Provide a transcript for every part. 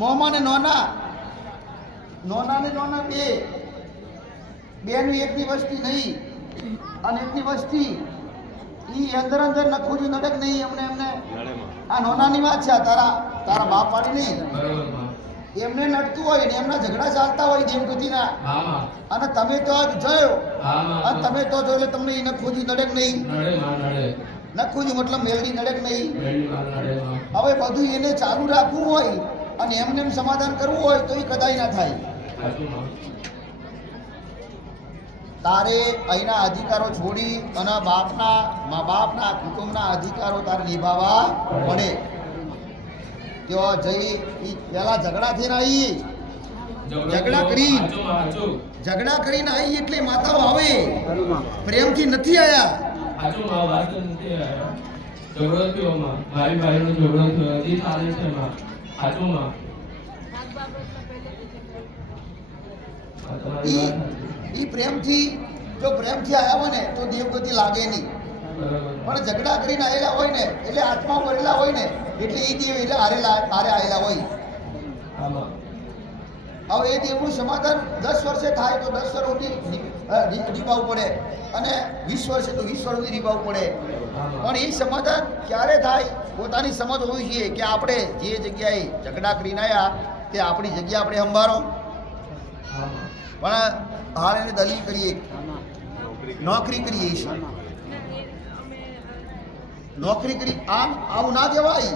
મોમાં ને નોના. નોના ને નોના બે. બેની એકની વસ્તી નહીં અને એકની વસ્તી ઈ અંદર અંદર નખુજી નડક નહીં એમને એમને. આ નોનાની વાત છે તારા તારા બાપ વાળી નહીં. એમને નડતું હોય ને એમના ઝઘડા ચાલતા હોય જેમ માં અને તમે તો આજ જોયો. અને તમે તો જો એટલે તમને ઈ નખુજી નડક નહીં. નખુજી મતલબ મેળવી નડક નહીં. હવે બધું એને ચાલુ રાખવું હોય અને એમને એમ સમાધાન કરવું હોય તો એ કદાય ના થાય. તારે અહીંના અધિકારો છોડી અને બાપના મા બાપના કુટુંબના અધિકારો તારે નિભાવવા પડે. ત્યાં જઈ એ પેલા ઝઘડા થઈને આવી ઝઘડા કરી. ઝઘડા કરીને આવી એટલે માતાઓ આવે. પ્રેમથી નથી આવ્યો. ઝઘડો થયો ભાઈ ભાઈનો ઝઘડો થયો. ચાલે છે માં એ પ્રેમથી, જો પ્રેમથી આયા હોય ને, તો દેવગતિ લાગે નહીં. પણ ઝઘડા કરીને આવેલા હોય ને, એટલે આત્મા ભરેલા હોય ને, એટલે એ દેવ એટલે હારેલા હારે આવેલા હોય. હવે એ દેવનું સમાધાન દસ વર્ષે થાય તો દસ વર્ષ સુધી નિભાવવું પડે. અને વીસ વર્ષે તો વીસ વર્ષ સુધી નિભાવવું પડે. પણ એ સમાધાન ક્યારે થાય? પોતાની સમજ હોવી જોઈએ કે આપણે જે જગ્યાએ ઝઘડા કરીને આવ્યા તે આપણી જગ્યા આપણે સંભાળો. પણ હાલ એને દલીલ કરીએ. નોકરી કરીએ છીએ. નોકરી કરી આમ આવું ના કહેવાય.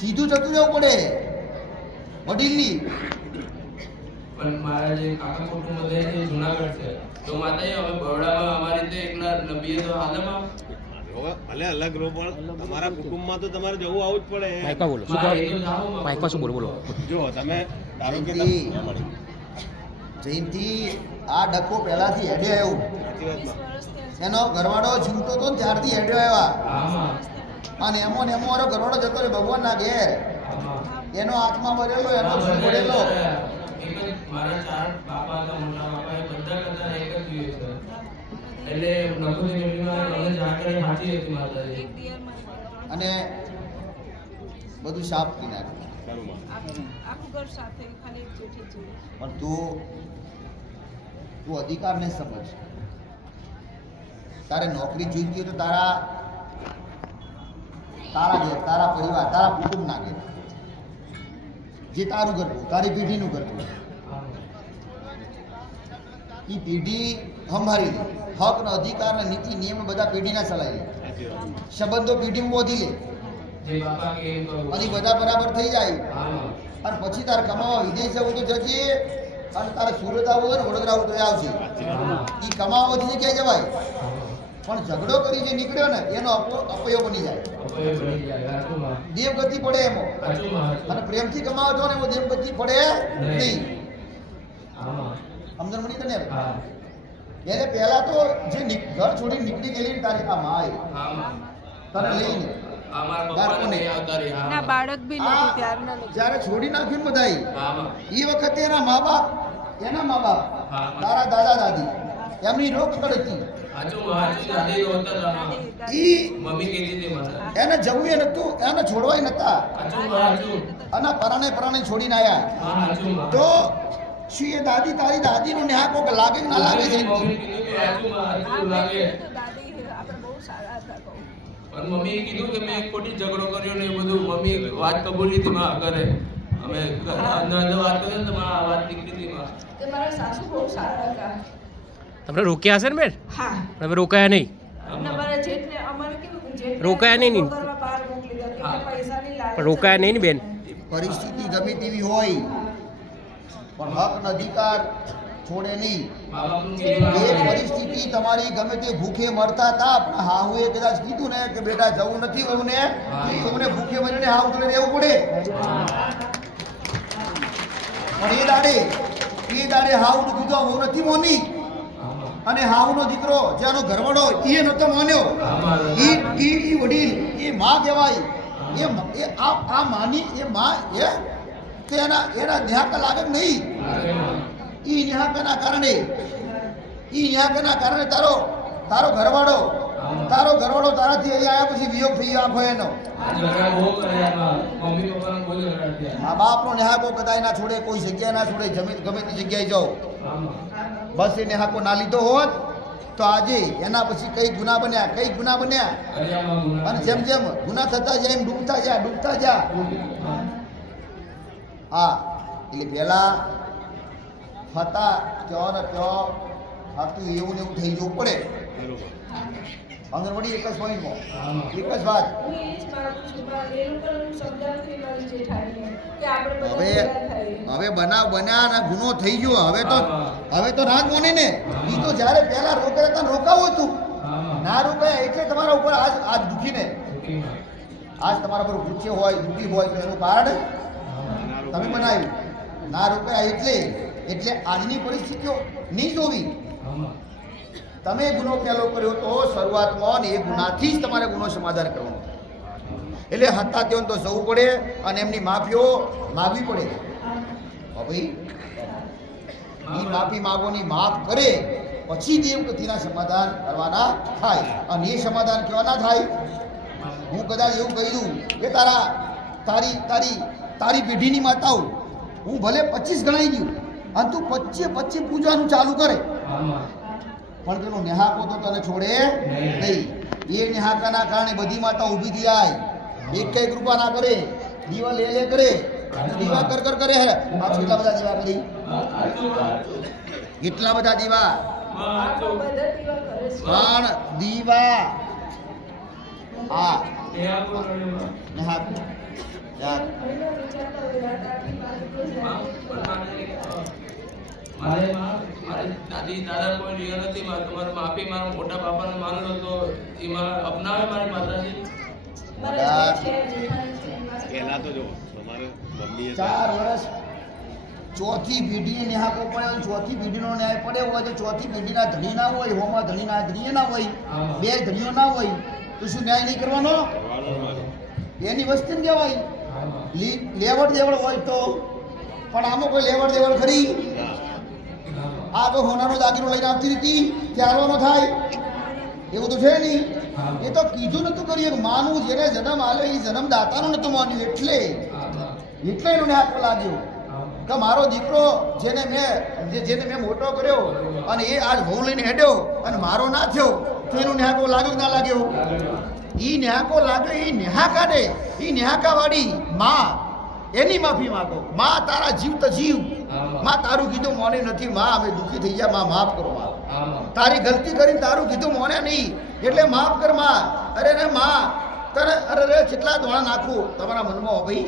સીધું જતું જવું પડે. વડીલની પણ મારા જે કાકા કુટુંબ છે એ જુનાગઢ છે તો માતાજી હવે બરોડામાં અમારી રીતે એકલા નબીએ તો હાલમાં ભલે અલગ રહો પણ તમારા કુટુંબમાં તો તમારે જવું આવું જ પડે માઇકમાં બોલો શું કહો એ તો જાઓ માં. માઇકમાં શું બોલો બોલો જો તમે ધારો કે જયંતિ. આ ડકો પહેલાથી હેડે આવ્યો એનો ઘરવાડો જીવતો હતો ને ત્યારથી હેડ્યો આવ્યા. અને એમો ને એમો મારો ઘરવાડો જતો રહે ભગવાનના ઘેર. એનો આત્મા ભરેલો એનો ભરેલો? મારા ચાર બાપા હતા મોટા બાપા એ બધા કરતા એક જ જોઈએ છે. એટલે નખુજી નિમણીમાં મને જાકરે સાચી હતી માતાજી. અને બધું સાફ કરી નાખ્યું. પણ તું તું અધિકારને સમજ. તારે નોકરી જોઈતી હોય તો તારા તારા ઘેર તારા પરિવાર તારા કુટુંબના ઘેર. જે તારું ઘર તારી પેઢીનું ઘર એ પેઢી સંભાળી લે. હક ને અધિકાર ને નીતિ, નિયમ બધા પેઢીના ચલાવી લે. સંબંધો પેઢી મોધી લે. અને બધા બરાબર થઈ જાય. અને પછી તારે કમાવા વિદેશ જવું તો જજે. અને તારે સુરત આવવું હોય ને વડોદરા આવવું તો આવશે. એ કમાવાથી ક્યાંય જવાય. પણ ઝઘડો કરી જે નીકળ્યો ને એનો અપો- અપયો બની જાય. અપયો બની જાય સાચું માં. દેવગતિ પડે એમો. અને પ્રેમથી કમાવો છો ને એમાં દેવગતિ પડે નહીં. હા સમજણ મળી તને? એને એટલે પહેલા તો જે ઘર છોડી નીકળી ગયેલી તારી આ માય. તને લઈને. જ્યારે છોડી નાખ્યું ને બધાય એ વખતે એના મા બાપ એના મા બાપ. તારા દાદા દાદી એમની રોક હતી. દાદી એને જવું એ નતું એને છોડવાય નતા અને પરાણે પરાણે છોડીને આયા. હા, સાચું માં. તો શું એ દાદી તારી દાદીનો ન્યા કોક લાગે ના લાગે છે? દાદી પણ મમ્મીએ કીધું કે મેં એક ખોટી ઝઘડો કર્યો ને એ બધું મમ્મી વાત કબૂલી હતી માં કરે અમે અંદર અંદર વાત કરી ને તો માં આ વાત નીકળી હતી માં કે મારા સાસુ બહુ સારા હતા. તમને રોક્યા હશે ને બેન? હા. તમે રોકાયા નહીં. રોકાયા નહીં પણ રોકાયા નહીં ને બેન. પરિસ્થિતિ ગમે તેવી હોય. પણ હક અધિકાર છોડે નહીં. એ પરિસ્થિતિ તમારી ગમે તે ભૂખે મરતા હતા પણ હાહુએ કદાચ કીધું ને કે બેટા જવું નથી વહુને તમને ભૂખે મરીને હાવ ઉતરે રહેવું પડે. પણ એ દાડે એ દાડે હાવનું કીધું હું નથી મોની અને હાવનો દીકરો જેનો ઘરવાળો એ નતો માન્યો એ એ વડીલ એ માં કહેવાય એ એ આ આ માની, એ માં, એ તો એના એના ન્યાક લાગે નહીં ઈ ન્યાકના કારણે, ઈ ન્યાકના કારણે તારો તારો ઘરવાળો તારો ઘરવાળો તારાથી અહીં આવ્યા પછી વિયોગ થઈ ગયો આખો એનો. મા બાપનો નેહાકો કદાય ના છોડે, કોઈ જગ્યાએ ના છોડે જમે ગમે તે જગ્યાએ જાઓ. બસ એને હાકો ના લીધો હોત તો આજે એના પછી કઈ ગુના બન્યા, કઈ ગુના બન્યા? અને જેમ જેમ ગુના થતા જાય એમ ડૂબતા જા ડૂબતા જા. હા, એટલે પહેલા હતા ત્યો ને ત્યો હતું એવું ને એવું થઈ જવું પડે. આંગણવાડી એક જ પોઈન્ટમાં. એક જ વાત. હવે હવે બનાવ બન્યા અને ગુનો થઈ ગયો. હવે તો હવે તો ના મોને ને. એ તો જ્યારે પહેલા રોકાયા હતા રોકાવું હતું. ના રોકાયા એટલે તમારા ઉપર આજ આજ દુખીને. આજ તમારા પર ગુસ્સે હોય દુઃખી હોય તો એનું કારણ તમે બનાવ્યું. ના રોકાયા એટલે એટલે આજની પરિસ્થિતિઓ નહીં જોવી. તમે ગુનો પહેલો કર્યો તો શરૂઆતમાં ને એ ગુનાથી જ તમારે ગુનો સમાધાન કરવાનો. એટલે હતા તેઓને તો જવું પડે અને એમની માફીઓ માગવી પડે. ભાઈ. ની માફી માગોની માફ કરે, પછી દેવગતિના સમાધાન કરવાના થાય. અને એ સમાધાન કેવા ના થાય? હું કદાચ એવું કહી દઉં કે તારા, તારી તારી તારી પેઢીની માતાઓ, હું ભલે પચીસ ગણાઈ ગયું અને તું પચીસ પચીસ પૂજાનું ચાલુ કરે. પણ પેલો નેહાકો તો તને છોડે નહીં. એ નેહાકાના કારણે બધી માતા ઊભી થઈ જાય. એક કઈ કૃપા ના કરે. દીવા લે લે કરે. દીવા કર કર કરે હે. આ કેટલા બધા દીવા કરી? કેટલા બધા દીવા? પણ દીવા. આ નેહાકો. નેહાકો મારે મારે દાદી દાદા કોઈ રિયા નથી મારે તમારા માફી મારા મોટા બાપાને માનેલો તો એ મારા અપનાવે મારી માતાજી. પહેલા તો જો તમારે મમ્મીએ ચાર વર્ષ ચોથી પેઢીએ ન્યાકો પડે ચોથી પેઢીનો ન્યાય પડ્યો હોય તો ચોથી પેઢીના ધણી ના હોય હોમાં ધણીના ધણીએ ના હોય બે ધણીઓ ના હોય તો શું ન્યાય નહીં કરવાનો? કરવાનો એની વસ્તી ને કહેવાય. લેવડ દેવડ હોય તો પણ આમાં કોઈ લેવડ દેવડ ખરી? ના. આમાં. આ તો હોનાનો દાગીનો લઈને આવતી હતી. ત્યારવાનો થાય. એવું તો છે નહીં. એ તો કીધું નતું કર્યું. માનું જેને જન્મ આલ્યો એ જન્મદાતાનું નતું માન્યું. એટલે એટલે એનું હાથ લાગ્યો. કે મારો દીકરો જેને મેં જેને મેં મોટો કર્યો અને એ આજ વહુ લઈને હેડ્યો અને મારો ના થયો તો એનો ન્યાકો લાગ્યો ના લાગ્યો? એ ન્યાકો લાગ્યો ઈ ન્યાકા એ નેહાકા વાળી માં એની માફી માંગો. માં તારા જીવ તો જીવ. માં તારું કીધું મોને નથી. માં અમે દુઃખી થઈ ગયા. માં માફ કરો માં. તારી ગલતી કરીને તારું કીધું મોને નહીં. એટલે માફ કરમાં. અરે રે માં. તને અરે રે કેટલા ધોળા નાખું? તમારા મનમાં ભાઈ.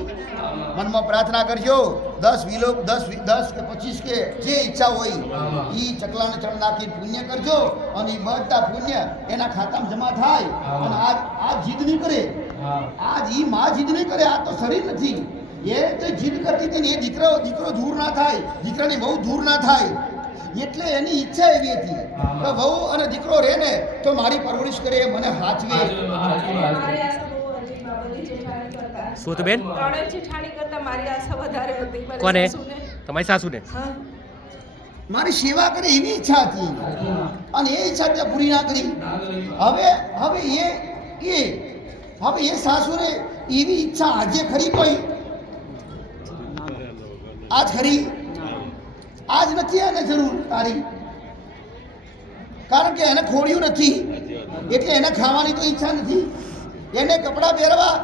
મનમાં પ્રાર્થના કરજો. દસ વિલો દસ દસ કે પચીસ કે જે ઈચ્છા હોય એ ચકલાને ચણ નાખી પુણ્ય કરજો. અને એ બધા પુણ્ય એના ખાતામાં જમા થાય. અને આ આ જીદ નહીં કરે. આજ ઈ માં જીદ નહીં કરે. આ તો શરીર નથી. એ તો જીદ કરતી હતી ને એ દીકરો દીકરો દૂર ના થાય દીકરાની બહુ દૂર ના થાય એટલે એની ઈચ્છા એવી હતી કે વહુ અને દીકરો રહે ને તો મારી પરવરિશ કરે મને હાચવે. શું હતું બેન ત્રણેય જેઠાણી કરતા મારી આશા વધારે હતી કોને. તમારી સાસુને હા. મારી સેવા કરે એવી ઈચ્છા હતી અને એ ઈચ્છા ત્યાં પૂરી ના કરી ના કરી. હવે હવે એ એ હવે એ સાસુને એવી ઈચ્છા આજે ખરી કોઈ આજ ખરી આજ નથી એને જરૂર તારી. કારણ કે એને ખોડ્યું નથી. એટલે એને ખાવાની તો ઈચ્છા નથી. એને કપડાં પહેરવા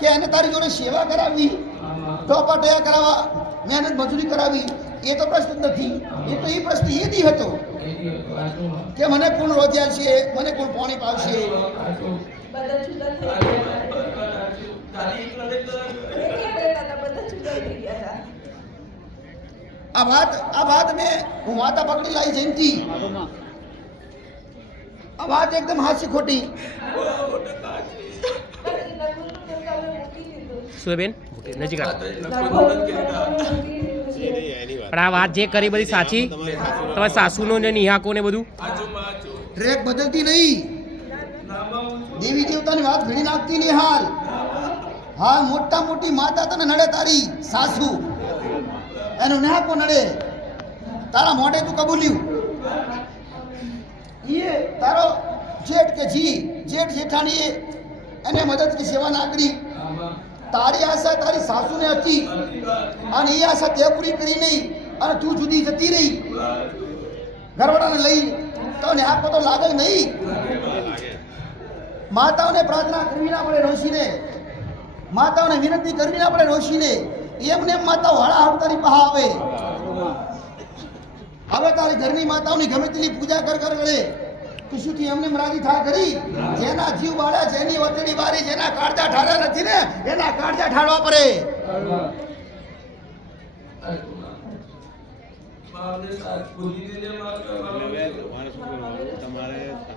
કે એને તારી જોડે સેવા કરાવવી. તો પટયા કરાવવા મહેનત મજૂરી કરાવી એ તો પ્રશ્ન નથી. એ તો એ પ્રશ્ન એ દી હતો કે મને કોણ રોજ્યા છે મને કોણ પાણી પાવશે. બધા આ વાત આ વાત મેં હું માતા પકડી લાવી જયંતી. આ વાત એકદમ હાસી ખોટી. નજીક વાત. પણ આ વાત જે કરી બધી સાચી તમારી સાસુનો ને નિહાકો ને બધું? ટ્રેક બદલતી નહીં. હું. દેવી દેવતાની વાત ઘણી નાખતી નહીં હાલ. હાલ મોટા મોટી માતા તને નડે તારી સાસુ. એનું નાકો નડે તારા મોઢે તું કબૂલ્યું. એ તારો જેઠ કે જી, જેઠ જેઠાણી એને મદદ કે સેવા ના કરી. તારી આશા તારી સાસુને હતી. અને એ આશા તે પૂરી કરી નહીં. અને તું જુદી જતી રહી. ઘરવાળાને લઈ તો ન્યા તો લાગે નહીં. માતાઓને પ્રાર્થના કરવી ના પડે રોશીને માતાઓને વિનંતી કરવી ના પડે રોશીને એમને એમ માતાઓ હાડા આવતારી પહા આવે હવે તારી ઘરની માતાઓની ગમે તેટલી પૂજા કર કર કરે. કશુંથી એમને રાજી થા કરી જેના જીવ બાળ્યા જેની વતડી બારી જેના કાળજા ઠાળ્યા નથી ને એના કાળજા ઠાળવા પડે. માતા શું તમારા